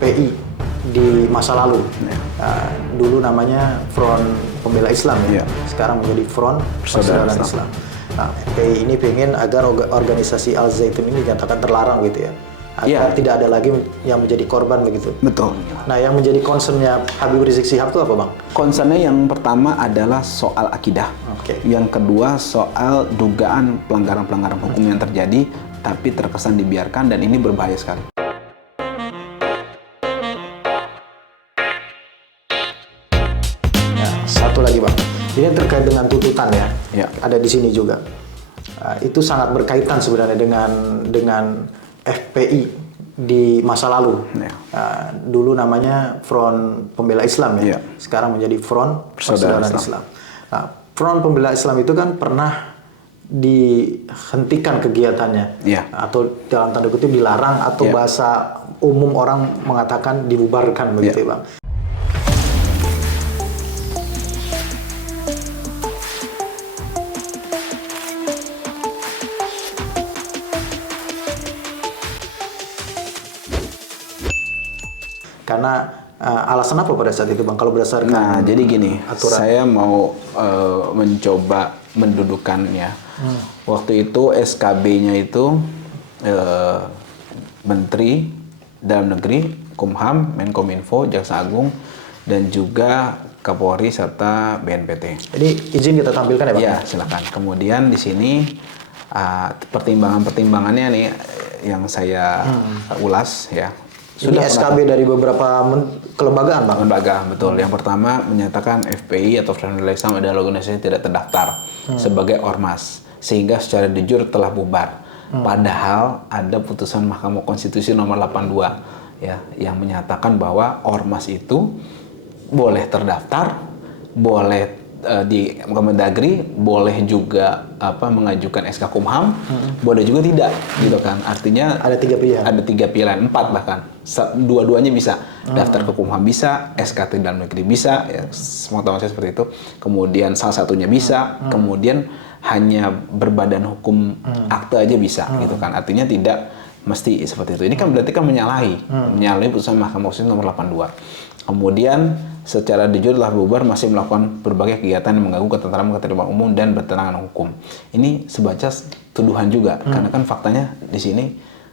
FPI di masa lalu. Dulu namanya Front Pembela Islam ya, sekarang menjadi Front Persaudaraan Islam. Nah, FPI ini pengen agar organisasi Al Zaitun ini dinyatakan terlarang gitu ya, agar tidak ada lagi yang menjadi korban begitu. Betul. Nah, yang menjadi concernnya Habib Rizik Syihab itu apa, Bang? Concernnya yang pertama adalah soal akidah. Yang kedua soal dugaan pelanggaran-pelanggaran hukum yang terjadi, tapi terkesan dibiarkan, dan ini berbahaya sekali. Satu lagi, Bang, ini terkait dengan tuntutan ya. Ada di sini juga. Itu sangat berkaitan sebenarnya dengan FPI di masa lalu. Dulu namanya Front Pembela Islam ya, sekarang menjadi Front Persaudaraan Islam. Nah, Front Pembela Islam itu kan pernah dihentikan kegiatannya, atau dalam tanda kutip dilarang, atau bahasa umum orang mengatakan dibubarkan begitu ya, Bang. Karena alasan apa pada saat itu, Bang? Kalau berdasarkan jadi gini, aturan. Saya mau mencoba mendudukannya. Waktu itu SKB-nya itu Menteri Dalam Negeri, Kumham, Menkominfo, Jaksa Agung, dan juga Kapolri serta BNPT. Jadi izin kita tampilkan ya, Bang? Ya, silakan. Kemudian di sini pertimbangan-pertimbangannya nih yang saya ulas ya. Sudah SKB dari beberapa kelembagaan, Bang? Lembaga, betul. Yang pertama menyatakan FPI atau Front Pembela Islam adalah organisasi tidak terdaftar sebagai ormas, sehingga secara de jure telah bubar. Padahal ada putusan Mahkamah Konstitusi nomor 82 ya, yang menyatakan bahwa ormas itu boleh terdaftar, boleh di Kemendagri, boleh juga mengajukan SK Kumham, boleh juga tidak, gitu kan. Artinya ada 3 pilihan. Ada 3 pilihan, 4 bahkan. Dua-duanya bisa. Daftar ke Kumham bisa, SKT Dalam Negeri bisa, ya, semua saya seperti itu. Kemudian salah satunya bisa, kemudian hanya berbadan hukum akte aja bisa, gitu kan. Artinya tidak mesti seperti itu. Ini kan berarti kan menyalahi putusan Mahkamah Konstitusi nomor 82. Kemudian secara de jure telah bubar, masih melakukan berbagai kegiatan yang mengganggu ketentraman ketertiban umum dan bertentangan hukum. Ini sebaca tuduhan juga, karena kan faktanya di sini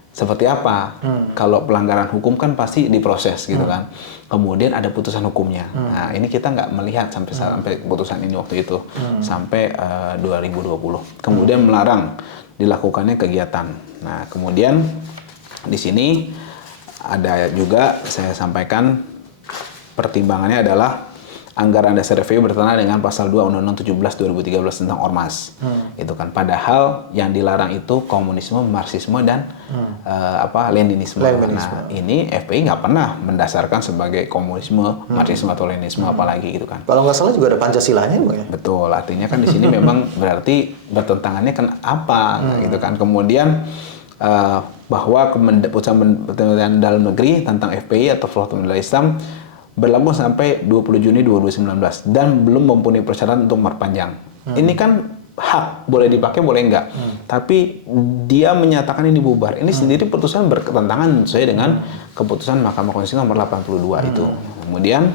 seperti apa? Kalau pelanggaran hukum kan pasti diproses gitu kan. Kemudian ada putusan hukumnya. Nah, ini kita nggak melihat sampai putusan ini waktu itu sampai 2020. Kemudian melarang dilakukannya kegiatan. Nah, kemudian di sini ada juga saya sampaikan pertimbangannya adalah anggaran dasar FPI bertentangan dengan pasal 2 Undang-Undang 17 2013 tentang ormas. Itu kan, padahal yang dilarang itu komunisme, marxisme, dan leninisme. Nah, ini FPI nggak pernah mendasarkan sebagai komunisme, marxisme atau leninisme, apalagi gitu kan. Kalau nggak salah juga ada Pancasilanya, Bang, ya? Betul, artinya kan di sini memang berarti bertentangannya kan apa, gitu kan. Kemudian bahwa putusan Kementerian Dalam Negeri tentang FPI atau Front Pembela Islam berlaku sampai 20 Juni 2019 dan belum mempunyai persyaratan untuk memperpanjang. Ini kan hak, boleh dipakai boleh enggak. Tapi dia menyatakan ini bubar. Ini sendiri putusan bertentangan sesuai dengan keputusan Mahkamah Konstitusi nomor 82 itu. Kemudian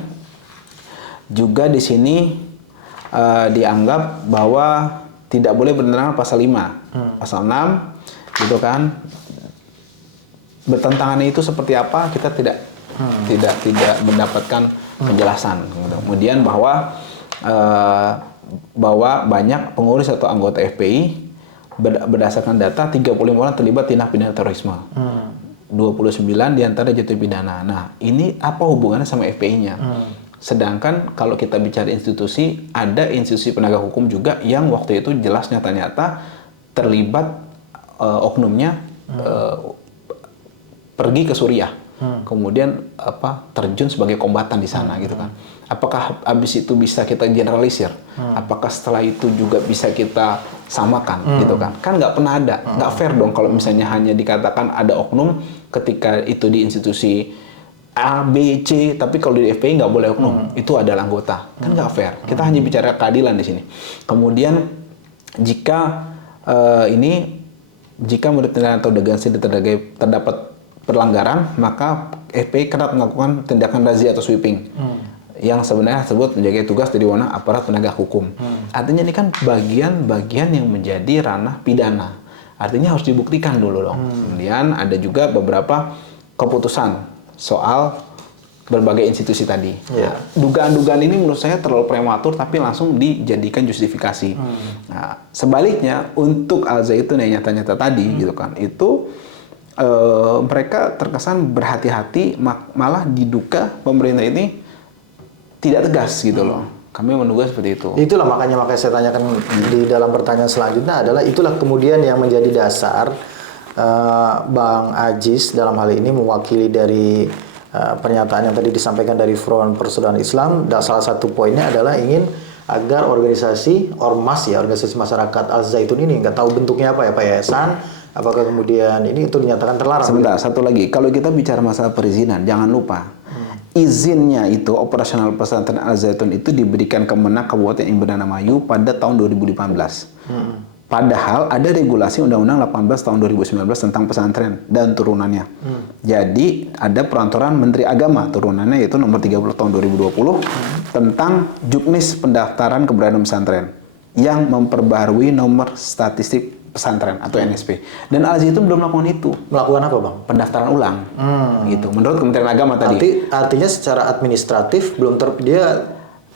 juga di sini dianggap bahwa tidak boleh bertentangan pasal 5. Pasal 6 gitu kan. Bertentangannya itu seperti apa kita tidak mendapatkan penjelasan. Kemudian bahwa banyak pengurus atau anggota FPI berdasarkan data 35 orang terlibat tindak pidana terorisme. 29 diantara jatuh pidana. Nah, ini apa hubungannya sama FPI-nya? Sedangkan kalau kita bicara institusi, ada institusi penegak hukum juga yang waktu itu jelas nyata-nyata terlibat oknumnya pergi ke Suriah. Kemudian terjun sebagai kombatan di sana gitu kan. Apakah habis itu bisa kita generalisir? Apakah setelah itu juga bisa kita samakan gitu kan? Kan nggak pernah ada, nggak fair dong kalau misalnya hanya dikatakan ada oknum ketika itu di institusi A, B, C, tapi kalau di FPI nggak boleh oknum, itu adalah anggota, kan nggak fair. Kita hanya bicara keadilan di sini. Kemudian jika jika menurut penilaian atau delegasi terdapat pelanggaran, maka FPI kerap melakukan tindakan razia atau sweeping. Yang sebenarnya tersebut menjadi tugas dari aparat penegak hukum. Artinya ini kan bagian-bagian yang menjadi ranah pidana. Artinya harus dibuktikan dulu dong. Kemudian ada juga beberapa keputusan soal berbagai institusi tadi. Nah, dugaan-dugaan ini menurut saya terlalu prematur tapi langsung dijadikan justifikasi. Nah, sebaliknya untuk Al Zaitun yang nyata-nyata tadi gitu kan, itu mereka terkesan berhati-hati, malah diduga pemerintah ini tidak tegas gitu loh. Kami menduga seperti itu. Itulah makanya saya tanyakan di dalam pertanyaan selanjutnya adalah itulah kemudian yang menjadi dasar Bang Aziz dalam hal ini mewakili dari pernyataan yang tadi disampaikan dari Front Persaudaraan Islam. Dan salah satu poinnya adalah ingin agar organisasi ormas ya, organisasi masyarakat Al Zaitun ini, nggak tahu bentuknya apa ya, yayasan, apakah kemudian ini itu dinyatakan terlarang. Sebentar, satu lagi. Kalau kita bicara masalah perizinan, jangan lupa izinnya itu operasional pesantren Al Zaitun itu diberikan Kemenak Kabupaten Indramayu Mayu pada tahun 2015. Padahal ada regulasi Undang-Undang 18 tahun 2019 tentang pesantren dan turunannya. Jadi ada peraturan Menteri Agama turunannya yaitu nomor 30 tahun 2020 tentang juknis pendaftaran keberadaan pesantren yang memperbarui nomor statistik pesantren atau NSP. Dan Al Zaitun belum melakukan itu. Melakukan apa, Bang? Pendaftaran ulang. Gitu. Menurut Kementerian Agama tadi. Artinya secara administratif belum dia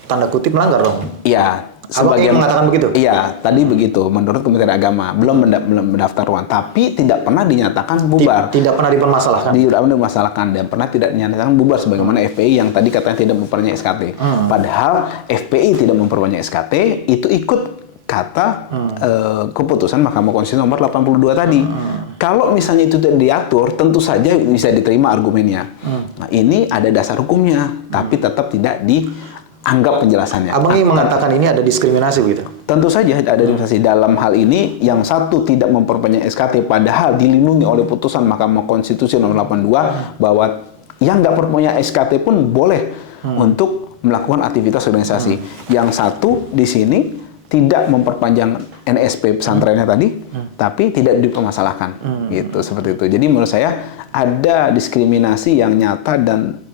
tanda kutip melanggar dong? Iya. Sebagian mengatakan begitu? Iya, tadi begitu. Menurut Kementerian Agama belum mendaftar ulang, tapi tidak pernah dinyatakan bubar. Tidak pernah dipermasalahkan. Tidak pernah dipermasalahkan dan pernah tidak dinyatakan bubar sebagaimana FPI yang tadi katanya tidak memperpanjang SKT. Padahal FPI tidak memperpanjang SKT itu ikut kata keputusan Mahkamah Konstitusi nomor 82 tadi. Kalau misalnya itu tidak diatur, tentu saja bisa diterima argumennya. Nah, ini ada dasar hukumnya, tapi tetap tidak dianggap penjelasannya. Abang ingin mengatakan ini ada diskriminasi begitu? Tentu saja ada diskriminasi. Dalam hal ini, yang satu tidak memperpanjang SKT, padahal dilindungi oleh putusan Mahkamah Konstitusi nomor 82 bahwa yang nggak mempunyai SKT pun boleh untuk melakukan aktivitas organisasi. Yang satu di sini tidak memperpanjang NSP pesantrennya tadi, tapi tidak dipermasalahkan, gitu seperti itu. Jadi menurut saya ada diskriminasi yang nyata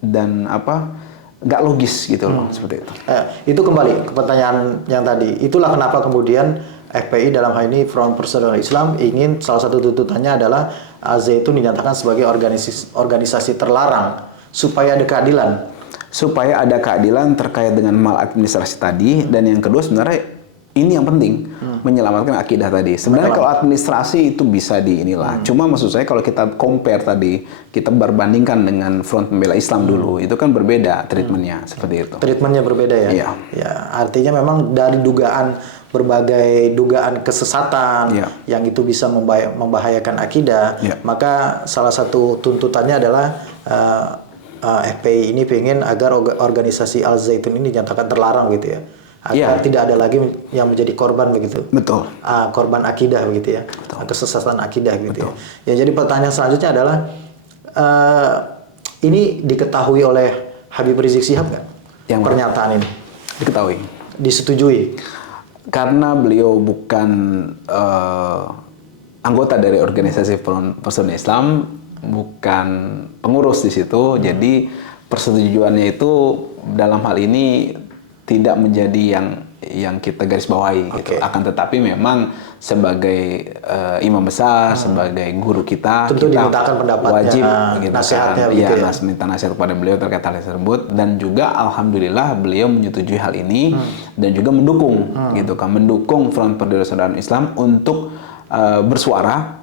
dan apa nggak logis gitu loh, seperti itu. Itu kembali ke pertanyaan yang tadi. Itulah kenapa kemudian FPI dalam hal ini Front Persaudaraan Islam ingin salah satu tuntutannya adalah Al Zaitun dinyatakan sebagai organisasi terlarang supaya ada keadilan. Supaya ada keadilan terkait dengan maladministrasi tadi, dan yang kedua sebenarnya ini yang penting, menyelamatkan akidah tadi. Sebenarnya kalau administrasi itu bisa inilah. Cuma maksud saya kalau kita compare tadi, kita berbandingkan dengan Front Pembela Islam dulu, itu kan berbeda treatmentnya, seperti itu. Treatmentnya berbeda ya? Iya. Ya, artinya memang dari berbagai dugaan kesesatan yang itu bisa membahayakan akidah, maka salah satu tuntutannya adalah FPI ini pengen agar organisasi Al Zaitun ini dinyatakan terlarang gitu ya. Agar tidak ada lagi yang menjadi korban begitu. Betul. Korban akidah begitu ya. Betul. Kesesatan akidah gitu ya. Ya, jadi pertanyaan selanjutnya adalah ini diketahui oleh Habib Rizik Syihab nggak? Yang pernyataan ini diketahui. Disetujui. Karena beliau bukan anggota dari organisasi Persaudaraan Islam, bukan pengurus di situ, jadi persetujuannya itu dalam hal ini tidak menjadi yang kita garis bawahi gitu. Akan tetapi memang sebagai imam besar, sebagai guru kita, tentu kita dimintakan pendapatnya, wajib gitu, nasihatnya gitu ya. Minta nasihat kepada beliau terkait hal tersebut, dan juga alhamdulillah beliau menyetujui hal ini dan juga mendukung gitu kan, mendukung Front Persaudaraan Islam untuk bersuara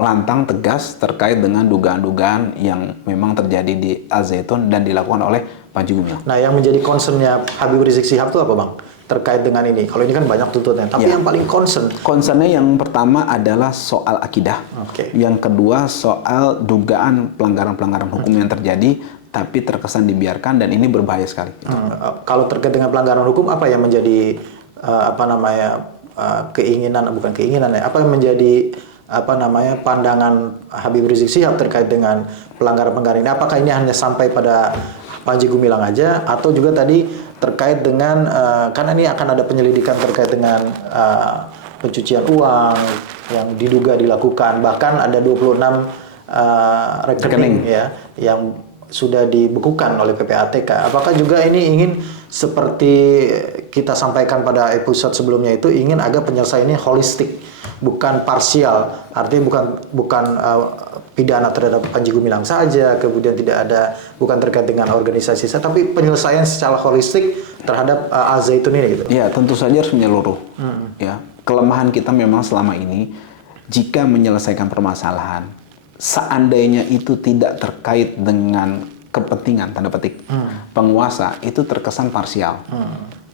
lantang tegas terkait dengan dugaan-dugaan yang memang terjadi di Al Zaitun dan dilakukan oleh Panji Gumilang. Nah, yang menjadi concernnya Habib Rizik Syihab itu apa, Bang? Terkait dengan ini. Kalau ini kan banyak tuntutannya, tapi yang paling concernnya yang pertama adalah soal akidah. Yang kedua soal dugaan pelanggaran-pelanggaran hukum yang terjadi tapi terkesan dibiarkan, dan ini berbahaya sekali. Kalau terkait dengan pelanggaran hukum, apa yang menjadi apa yang menjadi pandangan Habib Rizik Syihab terkait dengan pelanggaran-pelanggaran ini? Apakah ini hanya sampai pada Panji Gumilang aja, atau juga tadi terkait dengan karena ini akan ada penyelidikan terkait dengan pencucian uang yang diduga dilakukan, bahkan ada 26 rekening ya yang sudah dibekukan oleh PPATK. Apakah juga ini ingin seperti kita sampaikan pada episode sebelumnya itu ingin agar penyelesaiannya holistik, bukan parsial. Artinya bukan pidana terhadap Panji Gumilang saja, kemudian bukan terkait dengan organisasi saja, tapi penyelesaian secara holistik terhadap Al Zaitun ini gitu. Ya, tentu saja harus menyeluruh. Ya, kelemahan kita memang selama ini jika menyelesaikan permasalahan, seandainya itu tidak terkait dengan kepentingan tanda petik penguasa, itu terkesan parsial,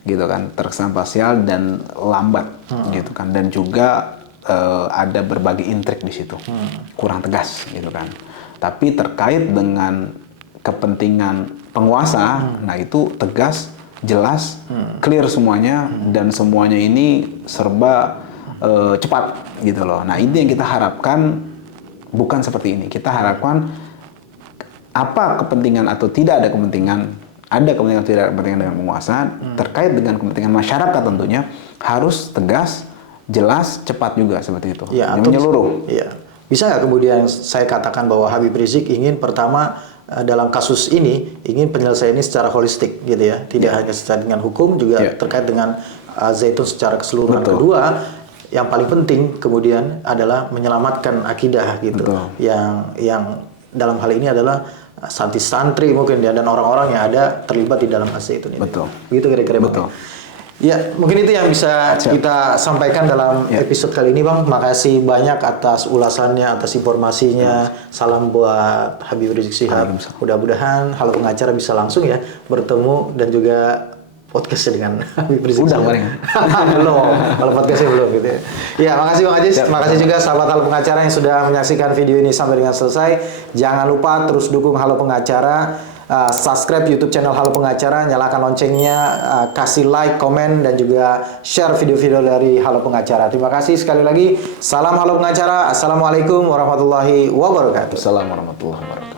gitu kan, terkesan parsial dan lambat, gitu kan, dan juga ada berbagai intrik di situ, kurang tegas, gitu kan. Tapi terkait dengan kepentingan penguasa, nah itu tegas, jelas, clear semuanya, dan semuanya ini serba cepat, gitu loh. Nah ini yang kita harapkan. Bukan seperti ini. Kita harapkan apa kepentingan atau tidak ada kepentingan atau tidak ada kepentingan dengan penguasa, terkait dengan kepentingan masyarakat tentunya harus tegas, jelas, cepat juga seperti itu. Ya, yang menyeluruh. Iya. Bisa nggak kemudian saya katakan bahwa Habib Rizik ingin pertama dalam kasus ini ingin penyelesaian ini secara holistik gitu ya, tidak hanya secara dengan hukum, juga terkait dengan Zaitun secara keseluruhan. Betul. Kedua, yang paling penting kemudian adalah menyelamatkan akidah gitu. Betul. Yang dalam hal ini adalah santri-santri mungkin ya, dan orang-orang yang ada terlibat di dalam Zaitun ini. Betul. Begitu kira-kira. Betul. Ya, mungkin itu yang bisa kita sampaikan dalam episode kali ini, Bang. Makasih banyak atas ulasannya, atas informasinya. Salam buat Habib Rizik Syihab. Mudah-mudahan Halo Pengacara bisa langsung ya bertemu dan juga podcastnya dengan Habib Rizik Syihab. Belum, kalau podcastnya belum gitu ya. Ya, makasih Bang Ajis. Makasih juga sahabat Halo Pengacara yang sudah menyaksikan video ini sampai dengan selesai. Jangan lupa terus dukung Halo Pengacara. Subscribe YouTube channel Halo Pengacara, nyalakan loncengnya, kasih like, komen, dan juga share video-video dari Halo Pengacara. Terima kasih sekali lagi. Salam Halo Pengacara. Assalamualaikum warahmatullahi wabarakatuh. Assalamualaikum warahmatullahi wabarakatuh.